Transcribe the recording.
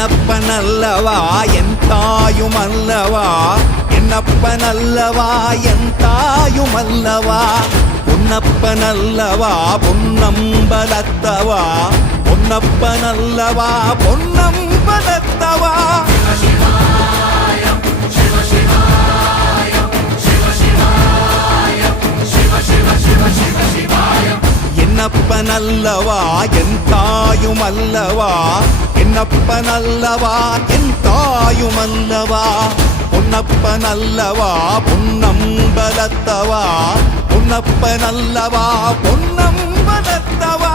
என்னப்பனல்லவா என் தாயுமல்லவா, என்னப்பனல்லவா என் தாயுமல்லவா, பொன்னப்பனல்லவா பொன்னம்பலத்தவா, பொன்னப்பனல்லவா பொன்னம்பலத்தவா. என்னப்பனல்லவா என் தாயுமல்லவா, என்னப்பனல்லவா என் தாயுமல்லவா, பொன்னப்பனல்லவா பொன்னம்பலத்தவா, பொன்னப்பனல்லவா பொன்னம்பலத்தவா.